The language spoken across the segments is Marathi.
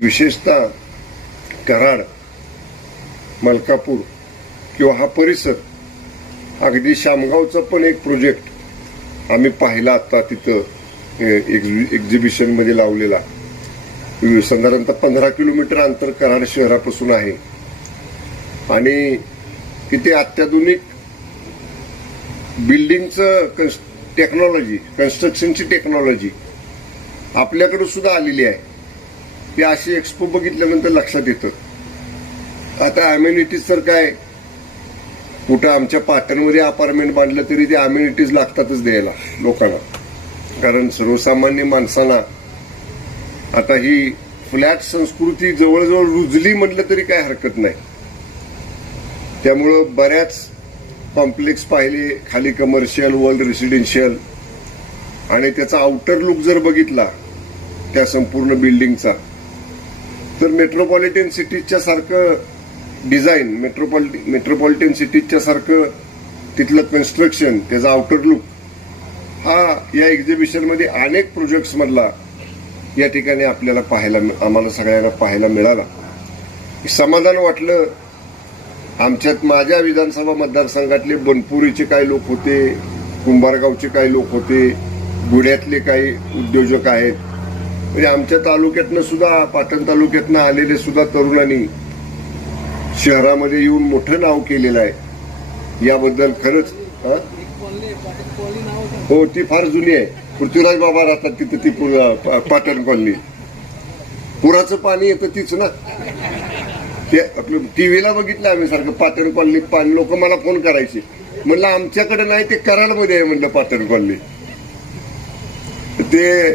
विशेषतः कराड, मलकापूर किंवा हा परिसर, अगदी शामगावचा पण एक प्रोजेक्ट आम्ही पाहिला आता तिथं एक्झिबिशन मध्ये लावलेला. साधारणतः 15 किलोमीटर अंतर कराड शहरापासून आहे आणि तिथे अत्याधुनिक बिल्डिंगचं टेक्नॉलॉजी, कन्स्ट्रक्शनची टेक्नॉलॉजी आपल्याकडे सुद्धा आलेली आहे. ते अशी एक्सपो बघितल्यानंतर लक्षात येतं. आता अम्युनिटीज तर काय, कुठं आमच्या पाटणमध्ये अपार्टमेंट बांधलं तरी ते अम्युनिटीज लागतातच द्यायला लोकांना, कारण सर्वसामान्य माणसांना आता ही फ्लॅट संस्कृती जवळजवळ रुजली म्हटलं तरी काय हरकत नाही. त्यामुळं बऱ्याच कॉम्प्लेक्स पाहिले, खाली कमर्शियल, वर रेसिडेन्शियल, आणि त्याचा आउटर लुक जर बघितला त्या संपूर्ण बिल्डिंगचा, तर मेट्रोपॉलिटन सिटीजच्या सारखं डिझाईन, मेट्रोपॉलिटन सिटीजच्या सारखं तिथलं कन्स्ट्रक्शन, त्याचा आउटर लुक हा या एक्झिबिशन मध्ये अनेक प्रोजेक्ट्स मधला या ठिकाणी आपल्याला आम्हाला सगळ्यांना पाहायला मिळाला. समाधान वाटलं. आमच्यात माझ्या विधानसभा मतदारसंघातले बनपुरीचे काही लोक होते, कुंभारगावचे काही लोक होते, गुड्यातले काही उद्योजक आहेत, म्हणजे आमच्या तालुक्यातनं सुद्धा, पाटण तालुक्यातनं आलेले सुद्धा तरुणांनी शहरामध्ये येऊन मोठं नाव केलेलं आहे. याबद्दल खरंच हो, ती फार जुनी आहे. पृथ्वीराज बाबा राहतात तिथे, ती पाटण कॉलनी. पुराचं पाणी येतं तीच ना. ते आपलं टीव्हीला बघितलं आम्ही सारखं, पाटण कॉलनीत पाणी. लोक मला फोन करायचे, म्हणलं आमच्याकडे नाही, ते कराडमध्ये आहे म्हणलं पाटण कॉलनी. ते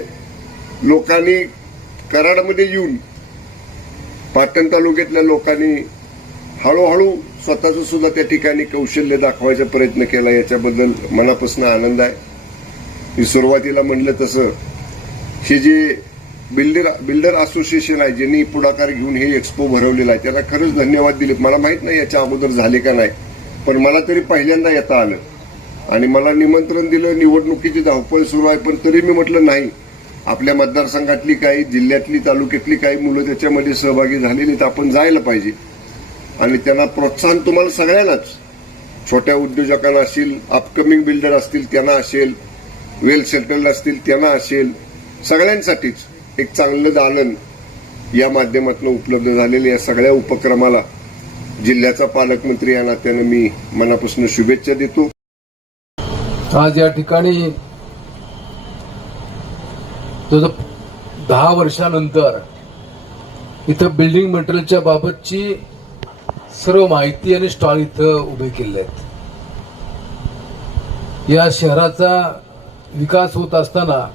लोकांनी कराडमध्ये येऊन, पाटण तालुक्यातल्या लोकांनी हळूहळू स्वतःच सुद्धा त्या ठिकाणी कौशल्य दाखवायचा प्रयत्न केला. याच्याबद्दल मनापासून आनंद आहे. मी सुरुवातीला म्हणलं तसं, हे जे बिल्डर असोसिएशन आहे, ज्यांनी पुढाकार घेऊन हे एक्सपो भरवलेला आहे, त्याला खरंच धन्यवाद दिले. मला माहित नाही याच्या अगोदर झाले का नाही, पण मला तरी पहिल्यांदा येता आलं आणि मला निमंत्रण दिलं. निवडणुकीची धावपळ सुरू आहे, पण तरी मी म्हटलं नाही, आपल्या मतदारसंघातली काही, जिल्ह्यातली, तालुक्यातली काही मुलं त्याच्यामध्ये सहभागी झालेली, तर आपण जायला पाहिजे आणि त्यांना प्रोत्साहन, तुम्हाला सगळ्यांनाच, छोट्या उद्योजकांना असेल, अपकमिंग बिल्डर असतील त्यांना असेल, वेल सेटल्ड असतील त्यांना असेल, सगळ्यांसाठीच एक चांगलं दालन या माध्यमातून उपलब्ध झालेल्या या सगळ्या उपक्रमाला जिल्ह्याचा पालकमंत्री या नात्यानं मी मनापासून शुभेच्छा देतो. आज या ठिकाणी 10 वर्षानंतर इथं बिल्डिंग मटेरियलच्या बाबतची सर्व माहिती आणि स्टॉल इथं उभे केले आहेत. या शहराचा विकास होत असताना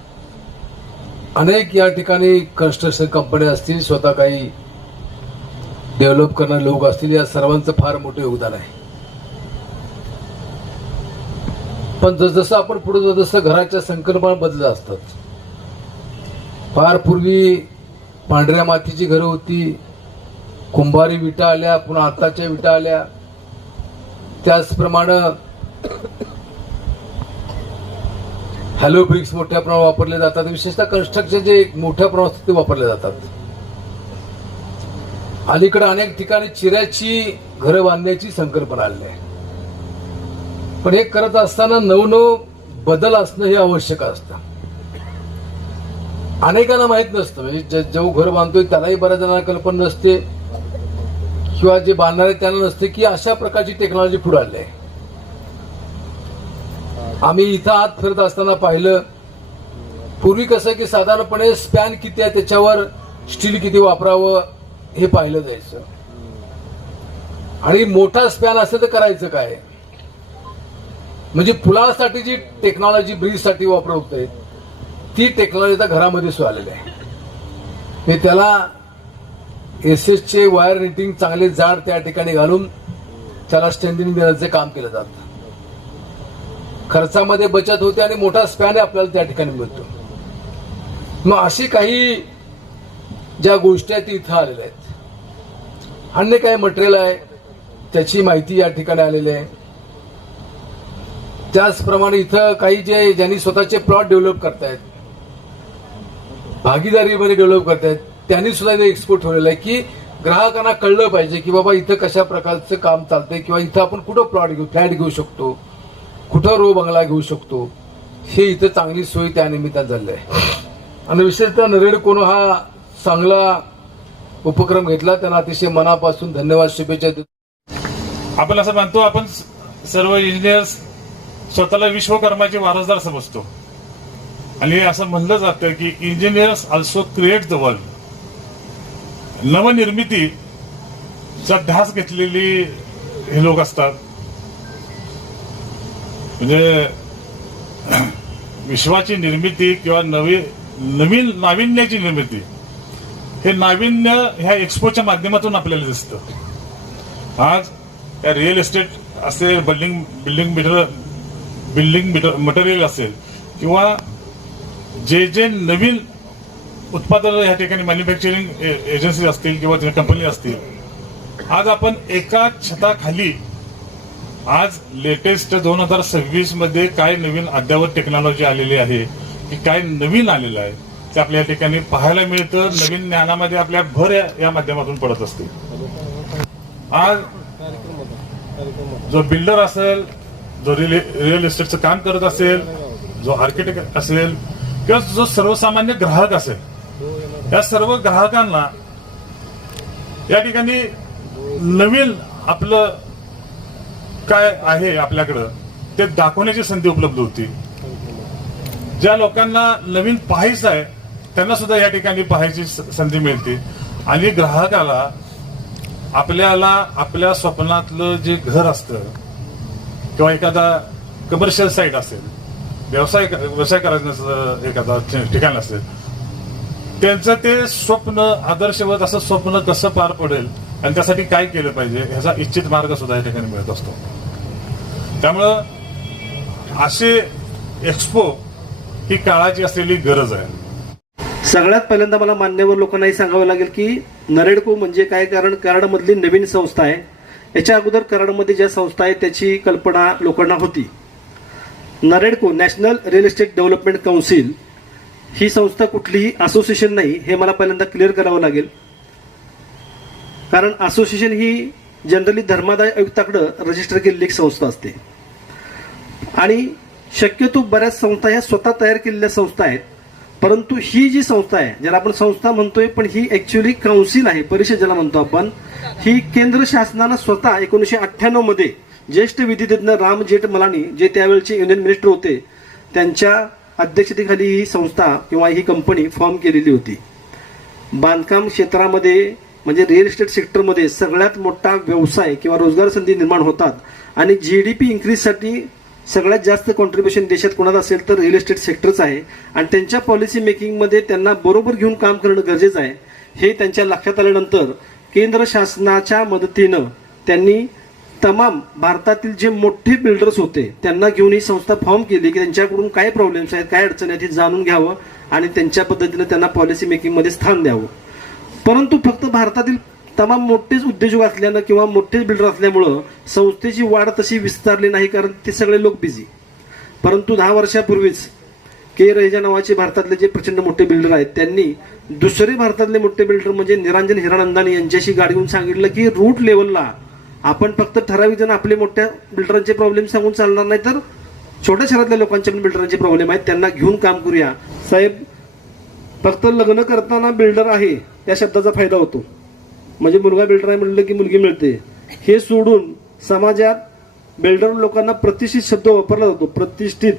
अनेक या ठिकाणी कन्स्ट्रक्शन कंपन्या असतील, स्वतः काही डेव्हलप करणारे लोक असतील, या सर्वांचं फार मोठं योगदान आहे. पण जसं आपण पुढे जात तसं घराच्या संकल्पना बदलत असतात. फार पूर्वी पांढऱ्या मातीची घरं होती, कुंभारी विटा आल्या, पुन्हा आताच्या विटा आल्या. त्याचप्रमाणे हॅलो ब्रिक्स मोठ्या प्रमाणात वापरले जातात. विशेषतः कन्स्ट्रक्शन जे मोठ्या प्रमाणात ते वापरले जातात. अलीकडे अनेक ठिकाणी चिऱ्याची घरं बांधण्याची संकल्पना आली आहे. पण हे करत असताना नवनव बदल असणं हे आवश्यक असतं. अनेकांना माहित नसतं, म्हणजे जो घर बांधतोय त्यालाही बऱ्याच जणांना कल्पना नसते, किंवा जे बांधणारे त्यांना नसते की अशा प्रकारची टेक्नॉलॉजी पुढे आली आहे. आम्ही इथं आत फिरत असताना पाहिलं, पूर्वी कसं की साधारणपणे स्पॅन किती आहे त्याच्यावर स्टील किती वापरावं हे पाहिलं जायचं, आणि मोठा स्पॅन असेल तर करायचं काय, म्हणजे पुलासाठी जी टेक्नॉलॉजी ब्रिजसाठी वापरत ती टेक्नॉलॉजी आता घरामध्ये सुरू आलेली आहे. हे त्याला एसएसचे वायर नेटिंग चांगले जाड त्या ठिकाणी घालून त्याला स्ट्रेंथनिंग देण्याचे काम केलं जातं. खर्चामध्ये बचत होते आणि मोठा स्पॅन आपल्याला त्या ठिकाणी मिळतो. मग अशी काही ज्या गोष्टी आहेत इथं आलेल्या आहेत. अन्य काही मटेरियल आहे त्याची माहिती या ठिकाणी आलेली आहे. त्याचप्रमाणे इथं काही ज्यांनी स्वतःचे प्लॉट डेव्हलप करतायत, भागीदारीमध्ये डेव्हलप करतायत, त्यांनी सुद्धा इथे एक्सपो ठेवलेला आहे की ग्राहकांना कळलं पाहिजे की बाबा इथं कशा प्रकारचं काम चालतंय किंवा इथं आपण कुठं फ्लॅट घेऊ शकतो, कुठं रो बंगला घेऊ शकतो, हे इथं चांगली सोय त्या निमित्तानं झाली आहे. आणि विशेषतः नरेडकोनं हा चांगला उपक्रम घेतला, त्यांना अतिशय मनापासून धन्यवाद, शुभेच्छा देतो. आपण असं मानतो, आपण सर्व इंजिनियर्स स्वतःला विश्वकर्माचे वारसदार समजतो आणि असं म्हणलं जातं की engineers also create the world. नवनिर्मितीचा ध्यास घेतलेली हे लोक असतात. म्हणजे विश्वाची निर्मिती किंवा नवीन नाविन्याची निर्मिती, हे नाविन्य ह्या एक्सपोच्या माध्यमातून आपल्याला दिसतं. आज या रिअल इस्टेट असेल, बिल्डिंग मटेरियल असेल किंवा जे नवीन उत्पादनं या ठिकाणी मॅन्युफॅक्चरिंग एजन्सी असतील किंवा कंपनी असतील, आज आपण एका छताखाली आज लेटेस्ट 2026 मध्ये काय नवीन अद्यावत टेक्नॉलॉजी आलेली आहे, की काय नवीन आलेलं आहे ते आपल्या ठिकाणी पाहायला मिळतं. नवीन ज्ञानामध्ये आपल्या भर या माध्यमातून पडत असते. आज जो बिल्डर असेल, जो रिअल इस्टेटचं काम करत असेल, जो आर्किटेक्ट असेल किंवा जो सर्वसामान्य ग्राहक असेल, या सर्व ग्राहकांना या ठिकाणी नवीन आपलं काय आहे आपल्याकडं ते दाखवण्याची संधी उपलब्ध होती. ज्या लोकांना नवीन पाहायचं आहे त्यांना सुद्धा या ठिकाणी पाहायची संधी मिळते. आणि ग्राहकाला आपल्याला आपल्या स्वप्नातलं जे घर असतं किंवा एखादा कमर्शियल साईट असेल, व्यवसाय करायचं एखादा ठिकाण असेल, त्यांचं ते स्वप्न आदर्शवत असं स्वप्न कसं पार पडेल आणि त्यासाठी काय केलं पाहिजे ह्याचा इच्छित मार्ग सुद्धा या ठिकाणी मिळत असतो. त्यामुळं असे एक्सपो ही काळाची असलेली गरज आहे. सगळ्यात पहिल्यांदा मला मान्यवर लोकांनाही सांगावं लागेल की नरेडको म्हणजे काय, कारण कराडमधली नवीन संस्था आहे. याच्या अगोदर कराडमध्ये ज्या संस्था आहे त्याची कल्पना लोकांना होती. NAREDCO national real estate development council ही संस्था कुठलीही असोसिएशन नाही, हे मला पहिल्यांदा क्लिअर करावं लागेल. कारण असोसिएशन ही जनरली धर्मादाय आयुक्ताकडे रजिस्टर केलेली एक संस्था असते आणि शक्यतो बऱ्याच संस्था ह्या स्वतः तयार केलेल्या संस्था आहेत. परंतु ही जी संस्था आहे, ज्याला आपण संस्था म्हणतोय पण ही ऍक्च्युअली काउन्सिल आहे, परिषद ज्याला म्हणतो आपण, ही केंद्र शासनानं स्वतः 1998 मध्ये ज्येष्ठ विधितज्ञ राम जेठमलानी जे त्यावेळचे युनियन मिनिस्टर होते त्यांच्या अध्यक्षतेखाली ही संस्था किंवा ही कंपनी फॉर्म केलेली होती. बांधकाम क्षेत्रामध्ये म्हणजे रिअल इस्टेट सेक्टरमध्ये सगळ्यात मोठा व्यवसाय किंवा रोजगार संधी निर्माण होतात आणि GDP इन्क्रीजसाठी सगळ्यात जास्त कॉन्ट्रीब्युशन देशात कोणाचं असेल तर रिअल इस्टेट सेक्टरच आहे. आणि त्यांच्या पॉलिसी मेकिंगमध्ये त्यांना बरोबर घेऊन काम करणं गरजेचं आहे. हे त्यांच्या लक्षात आल्यानंतर केंद्र शासनाच्या मदतीनं त्यांनी तमाम भारतातील जे मोठे बिल्डर्स होते त्यांना घेऊन ही संस्था फॉर्म केली की त्यांच्याकडून काय प्रॉब्लेम्स आहेत, काय अडचणी आहेत हे जाणून घ्यावं आणि त्यांच्या पद्धतीनं त्यांना पॉलिसी मेकिंगमध्ये स्थान द्यावं. परंतु फक्त भारतातील तमाम मोठेच उद्योजक असल्यानं किंवा मोठेच बिल्डर असल्यामुळं संस्थेची वाढ तशी विस्तारली नाही, कारण ते सगळे लोक बिझी. परंतु 10 वर्षापूर्वीच के रहिजा नावाचे भारतातले जे प्रचंड मोठे बिल्डर आहेत त्यांनी दुसरे भारतातले मोठे बिल्डर म्हणजे निरंजन हिरानंदानी यांच्याशी गाडी घेऊन सांगितलं की रूट लेवलला आपण फक्त ठराविक जण आपले मोठ्या बिल्डरांचे प्रॉब्लेम सांगून चालणार नाही, तर छोट्या शहरातल्या लोकांचे पण बिल्डरांचे प्रॉब्लेम आहेत त्यांना घेऊन काम करूया. साहेब, फक्त लग्न करताना बिल्डर आहे त्या शब्दाचा फायदा होतो, म्हणजे मुलगा बिल्डर आहे म्हणलं की मुलगी मिळते, हे सोडून समाजात बिल्डर लोकांना प्रतिष्ठित शब्द वापरला जातो, प्रतिष्ठित.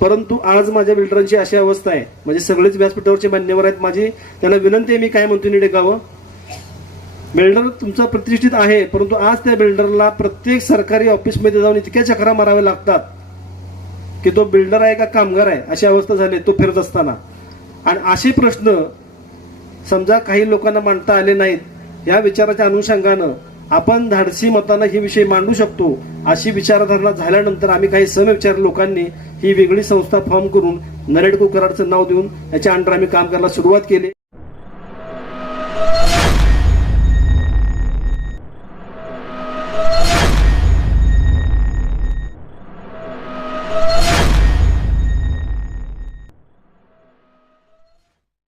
परंतु आज माझ्या बिल्डरांची अशी अवस्था आहे, म्हणजे सगळेच व्यासपीठावरचे मान्यवर आहेत, माझी त्यांना विनंती आहे, मी काय म्हणतो नीट ऐकावं. बिल्डर तुमचा प्रतिष्ठित आहे, परंतु आज त्या बिल्डरला प्रत्येक सरकारी ऑफिसमध्ये जाऊन इतक्या चक्रा माराव्या लागतात की तो बिल्डर आहे का कामगार आहे अशी अवस्था झाली तो फिरत असताना. आणि असे प्रश्न समजा काही लोकांना मांडता आले नाहीत, या विचाराच्या अनुषंगानं आपण धाडसी मतानं ही विषय मांडू शकतो अशी विचारधारणा झाल्यानंतर आम्ही काही समविचार लोकांनी ही वेगळी संस्था फॉर्म करून नरेडको कराडचं नाव देऊन याच्या अंडर आम्ही काम करायला सुरुवात केली.